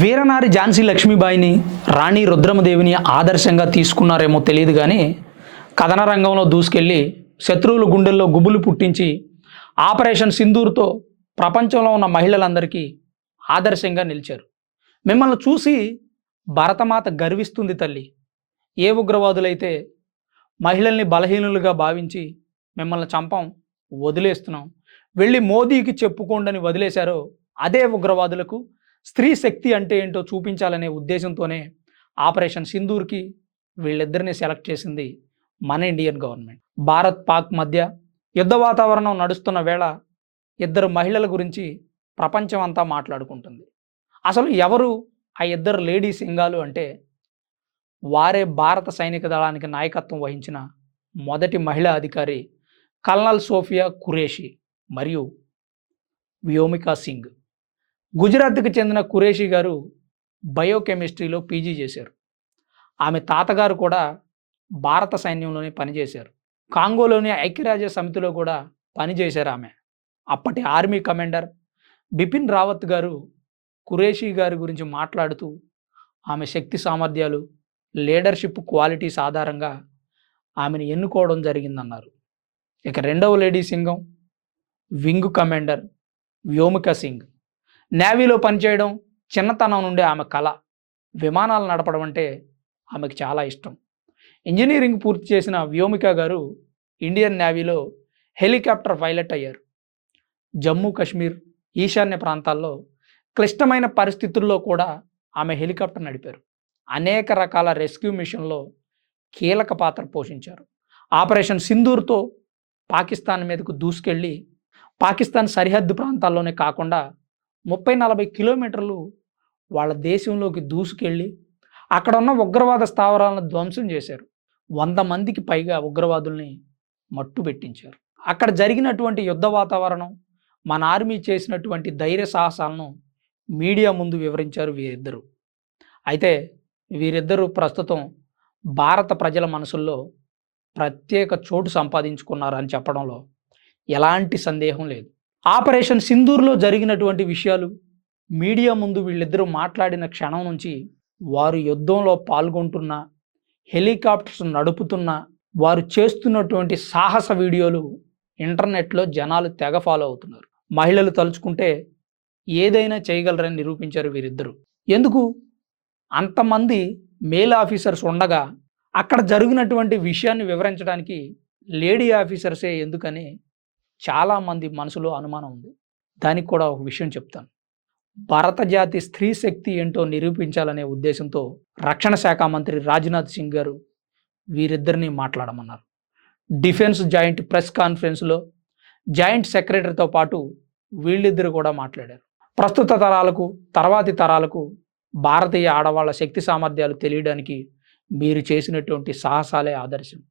వీరనారి ఝాన్సీ లక్ష్మీబాయిని రాణి రుద్రమదేవిని ఆదర్శంగా తీసుకున్నారేమో తెలియదు కానీ కథన రంగంలో దూసుకెళ్ళి శత్రువుల గుండెల్లో గుబులు పుట్టించి ఆపరేషన్ సింధూర్తో ప్రపంచంలో ఉన్న మహిళలందరికీ ఆదర్శంగా నిలిచారు. మిమ్మల్ని చూసి భరతమాత గర్విస్తుంది తల్లి. ఏ ఉగ్రవాదులైతే మహిళల్ని బలహీనులుగా భావించి మిమ్మల్ని చంపం వదిలేస్తున్నాం వెళ్ళి మోదీకి చెప్పుకోండని వదిలేశారో అదే ఉగ్రవాదులకు స్త్రీ శక్తి అంటే ఏంటో చూపించాలనే ఉద్దేశంతోనే ఆపరేషన్ సింధూర్కి వీళ్ళిద్దరిని సెలెక్ట్ చేసింది మన ఇండియన్ గవర్నమెంట్. భారత్ పాక్ మధ్య యుద్ధ వాతావరణం నడుస్తున్న వేళ ఇద్దరు మహిళల గురించి ప్రపంచం అంతా మాట్లాడుకుంటుంది. అసలు ఎవరు ఆ ఇద్దరు లేడీ సింగాలు అంటే వారే భారత సైనిక దళానికి నాయకత్వం వహించిన మొదటి మహిళా అధికారి కల్నల్ సోఫియా ఖురేషి మరియు వ్యోమికా సింగ్. గుజరాత్కి చెందిన కురేషి గారు బయోకెమిస్ట్రీలో పీజీ చేశారు. ఆమె తాతగారు కూడా భారత సైన్యంలోనే పనిచేశారు. కాంగోలోని ఐక్యరాజ్య సమితిలో కూడా పనిచేశారు ఆమె. అప్పటి ఆర్మీ కమాండర్ బిపిన్ రావత్ గారు ఖురేషి గారి గురించి మాట్లాడుతూ ఆమె శక్తి సామర్థ్యాలు లీడర్షిప్ క్వాలిటీస్ ఆధారంగా ఆమెను ఎన్నుకోవడం జరిగిందన్నారు. ఇక రెండవ lady Singam wing commander Vyomika Singh. నేవీలో పనిచేయడం చిన్నతనం నుండి ఆమె కళ. విమానాలు నడపడం అంటే ఆమెకు చాలా ఇష్టం. ఇంజనీరింగ్ పూర్తి చేసిన వ్యోమిక గారు ఇండియన్ నేవీలో హెలికాప్టర్ పైలట్ అయ్యారు. జమ్మూ కాశ్మీర్ ఈశాన్య ప్రాంతాల్లో క్లిష్టమైన పరిస్థితుల్లో కూడా ఆమె హెలికాప్టర్ నడిపారు. అనేక రకాల రెస్క్యూ మిషన్లో కీలక పాత్ర పోషించారు. ఆపరేషన్ సింధూర్తో పాకిస్తాన్ మీదకు దూసుకెళ్ళి పాకిస్తాన్ సరిహద్దు ప్రాంతాల్లోనే కాకుండా ముప్పై నలభై కిలోమీటర్లు వాళ్ళ దేశంలోకి దూసుకెళ్ళి అక్కడ ఉన్న ఉగ్రవాద స్థావరాలను ధ్వంసం చేశారు. వంద మందికి పైగా ఉగ్రవాదుల్ని మట్టు పెట్టించారు. అక్కడ జరిగినటువంటి యుద్ధ వాతావరణం మన ఆర్మీ చేసినటువంటి ధైర్య సాహసాలను మీడియా ముందు వివరించారు వీరిద్దరు. అయితే వీరిద్దరూ ప్రస్తుతం భారత ప్రజల మనసుల్లో ప్రత్యేక చోటు సంపాదించుకున్నారని చెప్పడంలో ఎలాంటి సందేహం లేదు. ఆపరేషన్ సింధూర్లో జరిగినటువంటి విషయాలు మీడియా ముందు వీళ్ళిద్దరూ మాట్లాడిన క్షణం నుంచి వారు యుద్ధంలో పాల్గొంటున్న హెలికాప్టర్స్ నడుపుతున్న వారు చేస్తున్నటువంటి సాహస వీడియోలు ఇంటర్నెట్లో జనాలు తెగ ఫాలో అవుతున్నారు. మహిళలు తలుచుకుంటే ఏదైనా చేయగలరని నిరూపించారు వీరిద్దరు. ఎందుకు? అంతమంది మేల్ ఆఫీసర్స్ ఉండగా అక్కడ జరిగినటువంటి విషయాన్ని వివరించడానికి లేడీ ఆఫీసర్సే ఎందుకని చాలామంది మనసులో అనుమానం ఉంది. దానికి కూడా ఒక విషయం చెప్తాను. భారత జాతి స్త్రీ శక్తి ఏంటో నిరూపించాలనే ఉద్దేశంతో రక్షణ శాఖ మంత్రి రాజ్నాథ్ సింగ్ గారు వీరిద్దరిని మాట్లాడమన్నారు. డిఫెన్స్ జాయింట్ ప్రెస్ కాన్ఫరెన్స్లో జాయింట్ సెక్రటరీతో పాటు వీళ్ళిద్దరు కూడా మాట్లాడారు. ప్రస్తుత తరాలకు తర్వాతి తరాలకు భారతీయ ఆడవాళ్ళ శక్తి సామర్థ్యాలు తెలియడానికి మీరు చేసినటువంటి సాహసాలే ఆదర్శం.